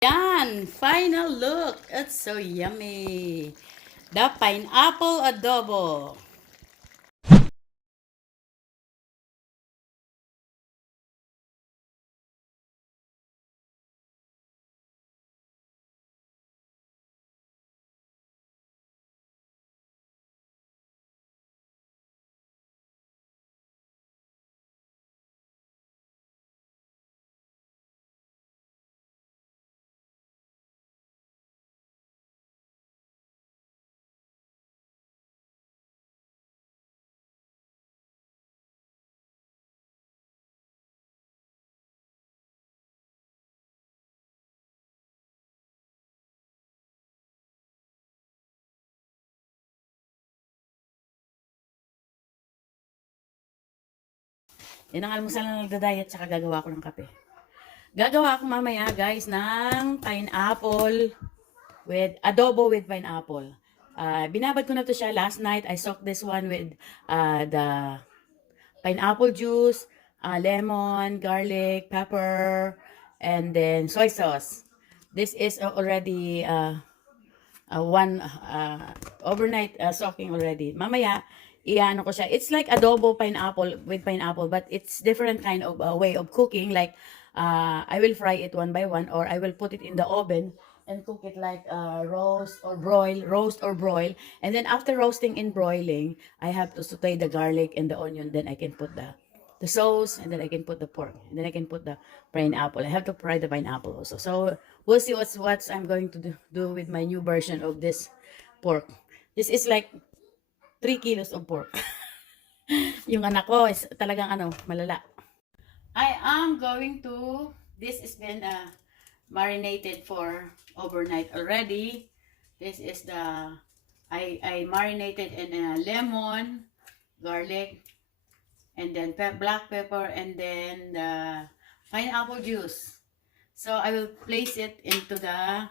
Yan, final look. It's so yummy. The pineapple adobo. Yan ang almusal na nagda-diet, tsaka gagawa ko ng kape. Gagawa ako mamaya, guys, ng pineapple with adobo with pineapple. Binabad ko na to siya last night. I soaked this one with the pineapple juice, lemon, garlic, pepper, and then soy sauce. This is already one overnight soaking already. Mamaya, iano ko siya. It's like adobo pineapple with pineapple, but it's different kind of way of cooking. Like, I will fry it one by one, or I will put it in the oven and cook it like roast or broil. And then after roasting and broiling, I have to saute the garlic and the onion. Then I can put the sauce, and then I can put the pork, and then I can put the pineapple. I have to fry the pineapple also. So we'll see what I'm going to do with my new version of this pork. This is like 3 kilos of pork. Yung anak ko is talagang malala. I am going to, this has been marinated for overnight already. This is I marinated in lemon, garlic, and then black pepper, and then the pineapple juice. So I will place it into the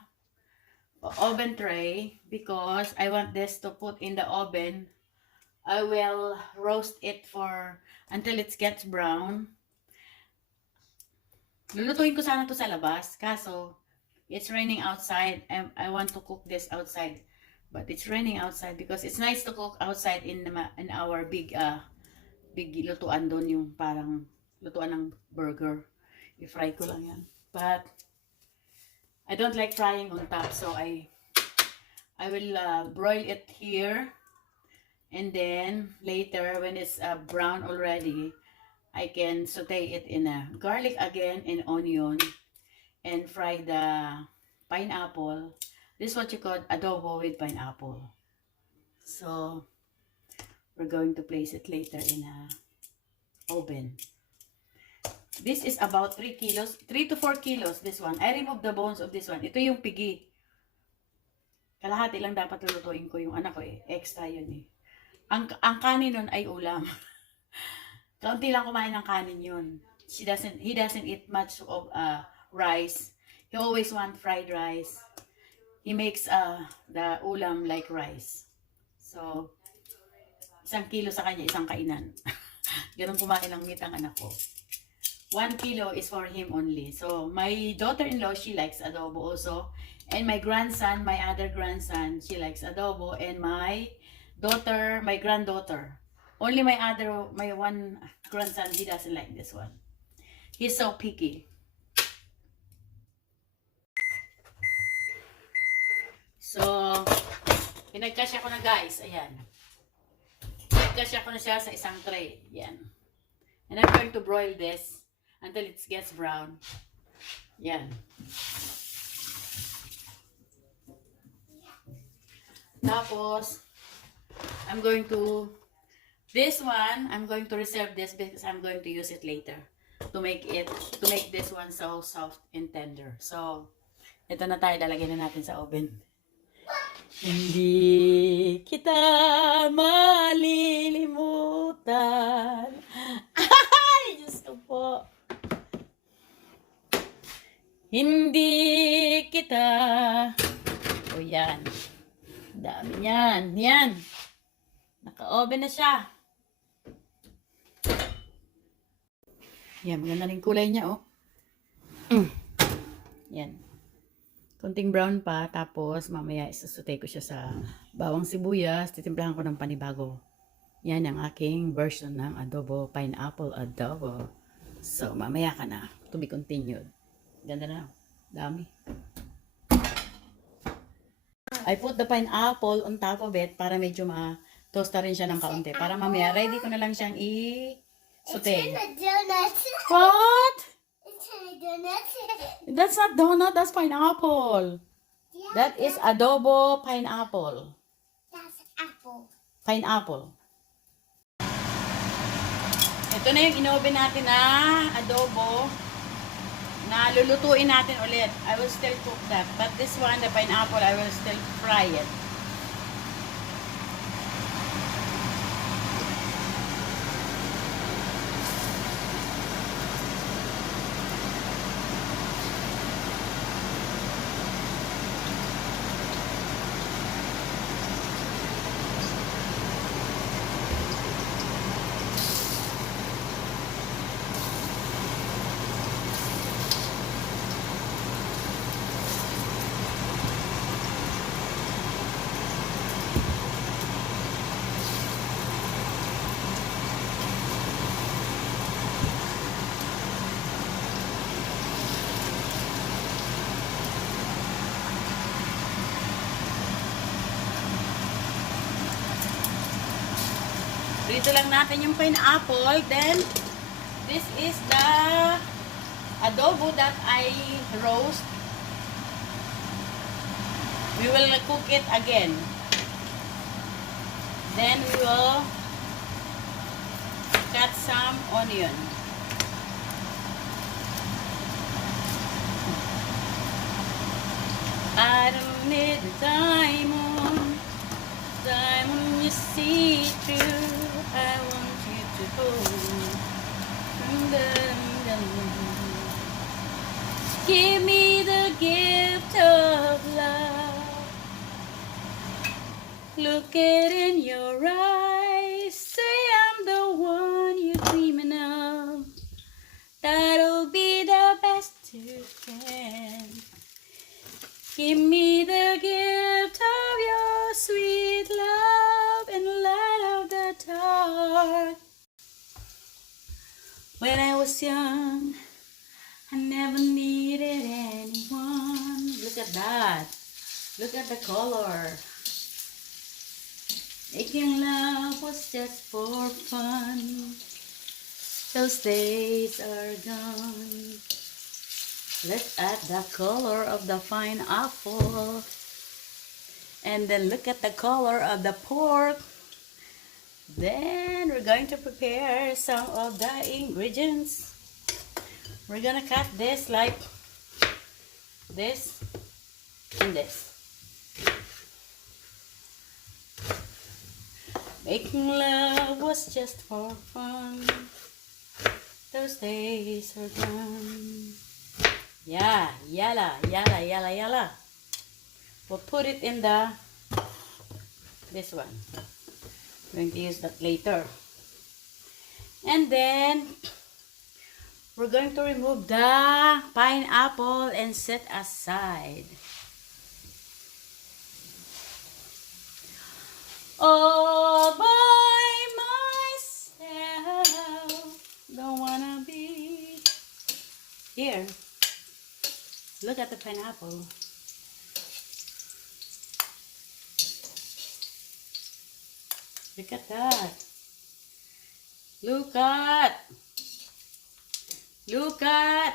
oven tray because I want this to put in the oven. I will roast it for until it gets brown. Lulutuin ko sana to sa labas, kaso it's raining outside. I want to cook this outside, but it's raining outside because it's nice to cook outside in our big lutuan doon, yung parang lutuan ng burger. I-fry ko lang yan. But I don't like frying on top, so I will broil it here, and then later when it's brown already, I can saute it in garlic again and onion and fry the pineapple. This is what you call adobo with pineapple. So we're going to place it later in a oven. This is about 3 kilos, 3 to 4 kilos this one. I removed the bones of this one. Ito yung pigi. Kalahati lang dapat lulutuin ko, yung anak ko extra yun eh. Ang kanin nun ay ulam. Kaunti lang kumain ng kanin yun. He doesn't eat much of rice. He always want fried rice. He makes the ulam like rice. So 1 kilo sa kanya, isang kainan. Ganun kumain ng meat ang anak ko. 1 kilo is for him only. So my daughter-in-law, she likes adobo also. And my grandson, my other grandson, she likes adobo. And my granddaughter. Only my one grandson, he doesn't like this one. He's so picky. So, pinagkasya ko na, guys. Ayan. Pinagkasya ko na siya sa isang tray. Yan. And I'm going to broil this until it gets brown. Yan. Tapos, I'm going to reserve this because I'm going to use it later to make this one so soft and tender. So, ito na tayo, lalagyan na natin sa oven. Hindi kita malilimutan. Ay, Diyos ko po. Hindi kita. O yan. Dami yan. Yan. Naka-oven na siya. Yan, maganda rin kulay niya, oh. Yan. Konting brown pa, tapos mamaya isusutay ko siya sa bawang sibuyas, titimplahan ko ng panibago. Yan ang aking version ng adobo, pineapple adobo. So, mamaya ka na. To be continued. Ganda na. Dami. I put the pineapple on top of it para medyo ma-toasta rin siya ng kaunti. Para mamaya, ready ko na lang siyang i-saute. It's in a donut. What? It's in a donut. That's not donut, that's pineapple. Yeah, That is adobo pineapple. that's apple. Pineapple. Ito na yung inoven natin na adobo na lulutuin natin ulit. I will still cook that. But this one, the pineapple, I will still fry it. Dito lang natin yung pineapple. Then, this is the adobo that I roast. We will cook it again. Then, we will cut some onion. I don't need a diamond you see through. I want you to hold. Give me the gift of love. Look it in your eyes. Say I'm the one you're dreaming of. That'll be the best you can. Give me the gift of your sweet love and light of the dark. When I was young, I never needed anyone. Look at that. Look at the color. Making love was just for fun. Those days are gone. Look at the color of the pineapple. And then look at the color of the pork. Then we're going to prepare some of the ingredients. We're gonna cut this like this and this. Making love was just for fun. Those days are gone. Yeah, yalla, yalla, yalla, yalla. We'll put it in this one. I'm going to use that later. And then, we're going to remove the pineapple and set aside. All by myself. Don't wanna be here. Look at the pineapple. Look at that. Look at. Look at.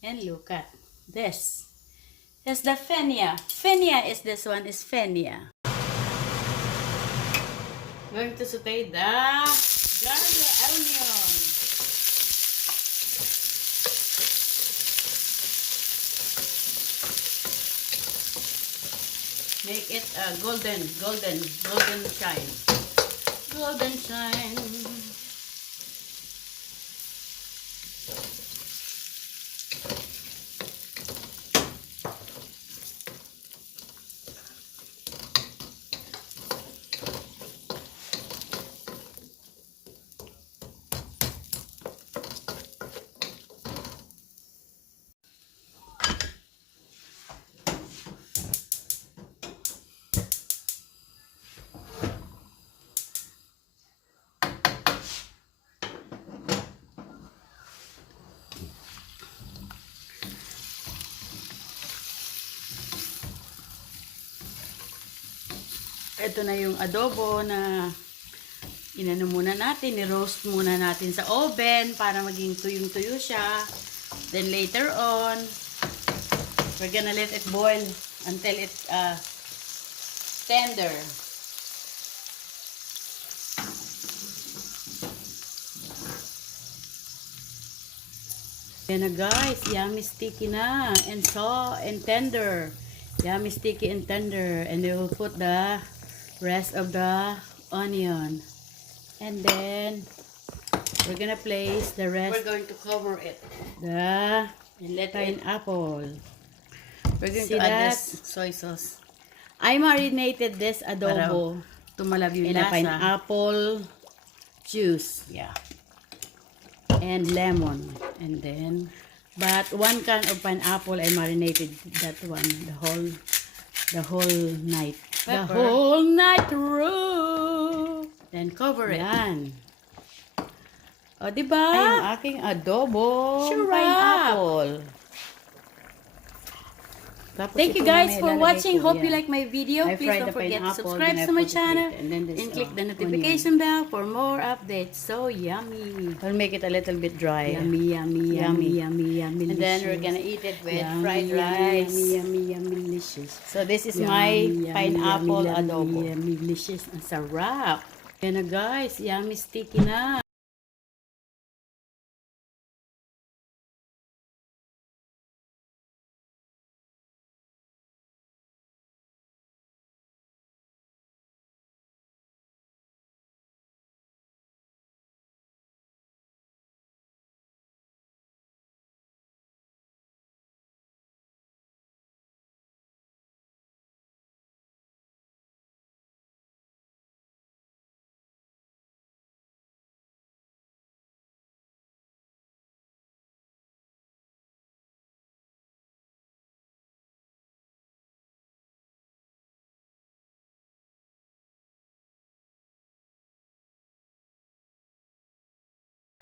And look at this. That's the fenia. Fenia is this one, is fenia. I'm going to saute the garlic onion. Make it golden shine. Golden shine. Ito na yung adobo na inano muna natin, ni-roast muna natin sa oven para maging tuyong-tuyo siya. Then later on, we're gonna let it boil until it's tender. Yan na guys, yummy sticky na and tender. Yummy sticky and tender. And we will put the rest of the onion. And then we're gonna place the rest. We're going to cover it. The And let it, pineapple. we're going See to add that? this soy sauce. I marinated this adobo Tumalab yung in a lasa. pineapple juice Yeah. and lemon. And then, but one can of pineapple I marinated that one the whole night. The Pepper. whole night through. Then cover it. Yan. O, diba? Ay, ang aking adobo. Sarap. Pineapple. Tapos Thank you ito guys mamaya for ilalagay watching. ko Hope you yan. like my video. I Please fried don't the forget to pineapple, subscribe then I to my put it channel and then this, and click the onion. notification bell for more updates. So yummy. I'll make it a little bit dry. Yummy, yummy, yummy, yummy, yummy. And then we're gonna eat it with Yummy, fried yummy, rice. Yummy, yummy, yummy, delicious. So this is Yummy, my yummy, pineapple yummy, adobo. Yummy, yummy, delicious. Ang sarap. Yan na guys, yummy sticky na.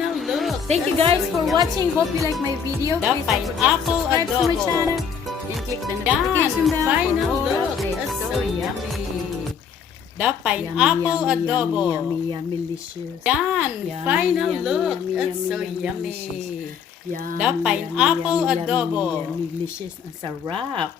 Look. Thank you guys for watching. Hope you like my video. The Please don't forget to pineapple subscribe to my adobo. channel and click the notification bell for Final more look. updates. That's So so yummy. The pineapple Yummy, adobo. Yummy, yummy, delicious. Done. Yummy, Final yummy, look. yummy, That's so yummy, yummy. delicious. The pineapple adobo. Yummy, delicious. Ang sarap.